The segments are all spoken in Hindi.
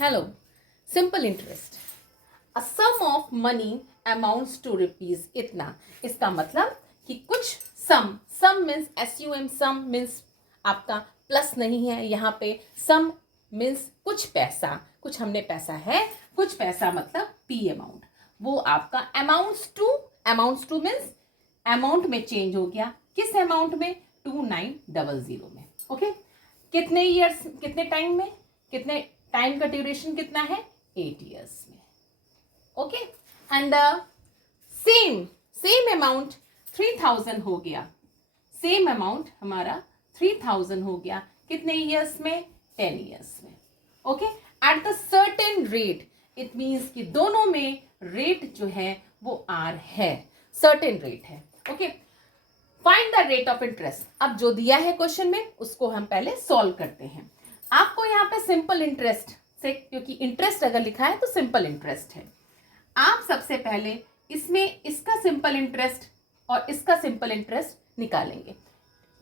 Hello, simple interest, a sum of money amounts to rupees इतना। इसका मतलब कि कुछ sum means SUM, sum means आपका प्लस नहीं है यहाँ पे। सम मीन्स कुछ पैसा, कुछ हमने पैसा है, कुछ पैसा मतलब P अमाउंट, वो आपका अमाउंट्स टू मीन्स अमाउंट में चेंज हो गया। किस अमाउंट में? 2900 में। ओके, कितने ईयर्स, कितने टाइम में, कितने टाइम का ड्यूरेशन कितना है? 8 ईयर्स में। ओके, एंड सेम अमाउंट 3000 हो गया। सेम अमाउंट हमारा 3000 हो गया कितने ईयर्स में? 10 ईयर्स में। Okay, at the certain rate, it means कि दोनों में रेट जो है वो R है, सर्टेन रेट है। Okay, find the rate of interest. अब जो दिया है क्वेश्चन में उसको हम पहले सॉल्व करते हैं। आपको यहाँ पे सिंपल इंटरेस्ट से, क्योंकि इंटरेस्ट अगर लिखा है तो सिंपल इंटरेस्ट है, आप सबसे पहले इसमें इसका सिंपल इंटरेस्ट और इसका सिंपल इंटरेस्ट निकालेंगे।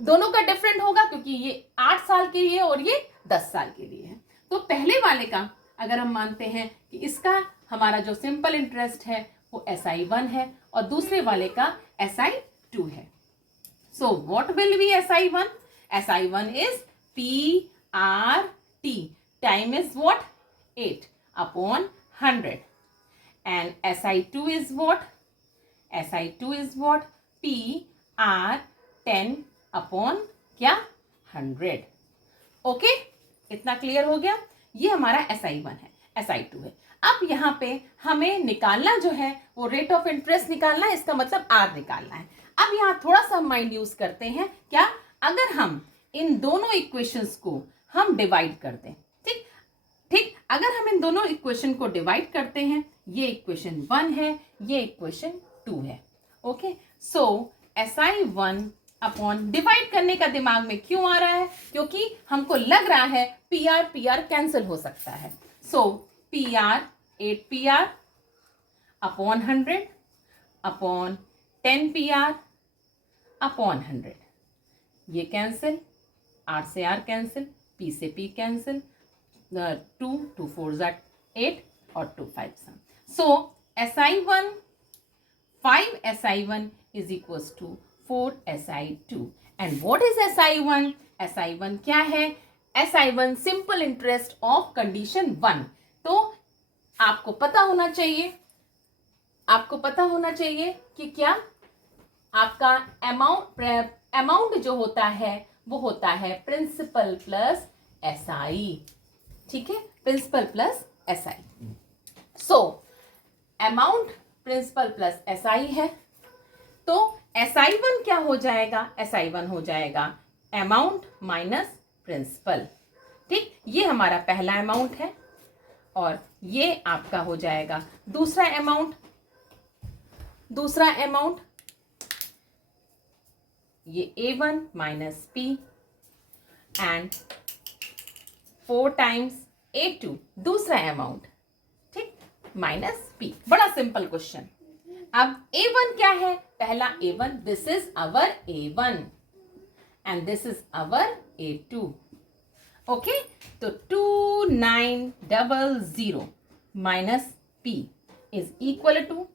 दोनों का डिफरेंट होगा क्योंकि ये 8 साल के लिए और ये 10 साल के लिए है। तो पहले वाले का अगर हम मानते हैं कि इसका हमारा जो सिंपल इंटरेस्ट है वो SI1 है और दूसरे वाले का SI2 है। So what will be SI1? SI1 is PRT. Time is what? 8 upon 100. And SI2 is what? SI2 is what? PR10 upon क्या? 100. ओके, इतना क्लियर हो गया। ये हमारा SI1 है, SI2 है। अब यहाँ पे हमें निकालना जो है वो रेट ऑफ इंटरेस्ट निकालना है, इसका मतलब R निकालना है। अब यहाँ थोड़ा सा माइंड यूज करते हैं। क्या? अगर हम इन दोनों इक्वेशंस को हम डिवाइड कर दें, ठीक, अगर हम इन दोनों इक्वेशन को डिवाइड करते हैं, ये इक्वेशन 1 है, ये इक्वेशन 2 है। ओके, सो SI1 अपॉन, डिवाइड करने का दिमाग में क्यों आ रहा है? क्योंकि हमको लग रहा है PR कैंसिल हो सकता है। सो PR 8PR upon 100 upon 10PR upon 100, ये कैंसिल, R से R कैंसिल, P से P कैंसिल, 2 4 8 और 2 5 7। सो SI1, 5 SI1 is equals to 4 SI2. And what is SI1? SI1 क्या है? SI1 simple interest of condition 1। तो आपको पता होना चाहिए, कि क्या आपका अमाउंट जो होता है वो होता है प्रिंसिपल प्लस SI। ठीक है, principal plus SI। So amount principal plus SI है, तो SI1 क्या हो जाएगा? SI1 हो जाएगा अमाउंट माइनस प्रिंसिपल। ठीक, ये हमारा पहला अमाउंट है और ये आपका हो जाएगा दूसरा अमाउंट, ये A1 minus P and 4 times A2 दूसरा अमाउंट, ठीक, माइनस P। बड़ा सिंपल क्वेश्चन। अब A1 क्या है? पहला A1, this is our A1 and this is our A2। Okay, तो 2900 minus P is equal to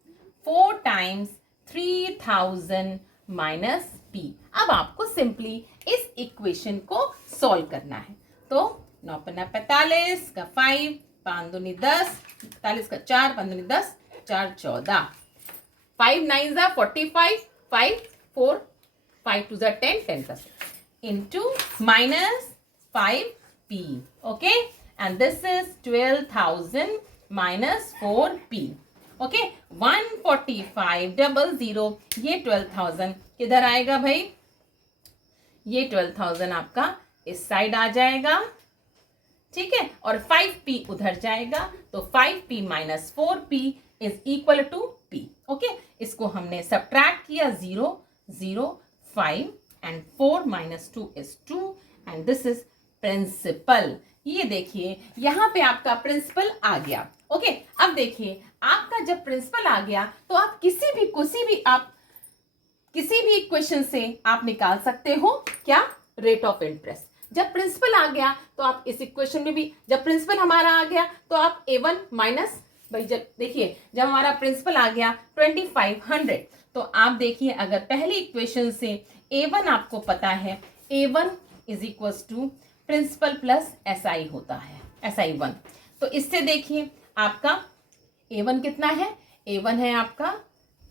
4 times 3000 minus P। अब आपको सिंपली इस इक्वेशन को सॉल्व करना है। तो 9 पन्ना 45 का 5, 5 दूनी 10, 45 का 4, 5 दूनी 10, 4 14, 5 9 जा 45, 5 4, 5 2 जा 10, 10 plus into minus 5P. Okay, and this is 12,000 minus 4P. Okay, 14500, ये 12,000 किधर आएगा भाई? ये 12,000 आपका इस साइड आ जाएगा, ठीक है, और 5P उधर जाएगा, तो 5P minus 4P is equal to P। Okay, इसको हमने सब्ट्रैक्ट किया, 0 0 5 and 4 minus 2 is 2 and this is principal. ये देखिए यहाँ पे आपका प्रिंसिपल आ गया। ओके, अब देखिए आपका जब प्रिंसिपल आ गया तो आप किसी भी इक्वेशन से आप निकाल सकते हो क्या? Rate of interest. जब प्रिंसिपल आ गया तो आप इस इक्वेशन में भी, जब प्रिंसिपल हमारा आ गया तो आप A1 माइनस, भाई जब देखिए जब हमारा प्रिंसिपल आ गया 2500, तो आप देखिए अगर पहली इक्वेशन से A1 आपको पता है, A1 is equal to principal plus SI होता है, SI1। तो इससे देखिए आपका A1 कितना है, A1 है आपका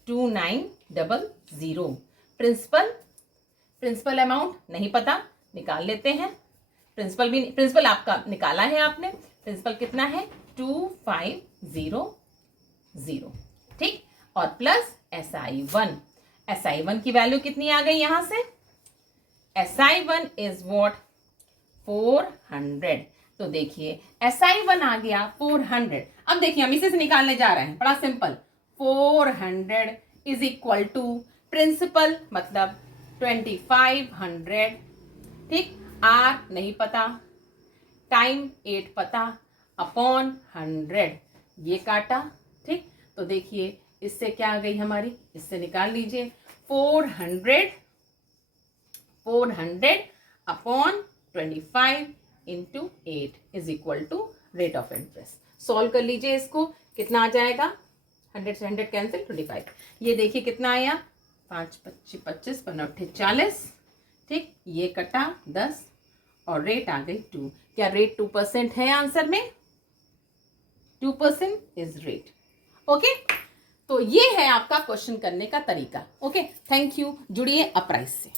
2900। प्रिंसिपल अमाउंट नहीं पता, निकाल लेते हैं। प्रिंसिपल आपका निकाला है आपने, प्रिंसिपल कितना है 2500, ठीक, और प्लस SI1 की वैल्यू कितनी आ गई यहां से, SI1 इज व्हाट 400। तो देखिए SI1 आ गया 400। अब देखिए हम इसे से निकालने जा रहे हैं, बड़ा simple, 400 is equal to principal मतलब 2500, ठीक, R नहीं पता, टाइम 8 पता, अपॉन 100 ये काटा, ठीक। तो देखिए इससे क्या आ गई हमारी, इससे निकाल लीजिए 400 upon 25 into 8 is equal to rate of interest. Solve कर लीजिए इसको, कितना आ जाएगा, 100 से 100 कैंसिल, 25। ये देखिए कितना आया, 5 25 25 5 40, ठीक, ये कटा 10 और रेट आ गई 2। क्या रेट 2% है आंसर में, 2% इज रेट। ओके, तो ये है आपका क्वेश्चन करने का तरीका। ओके, थैंक यू, जुड़िए अपराइज से।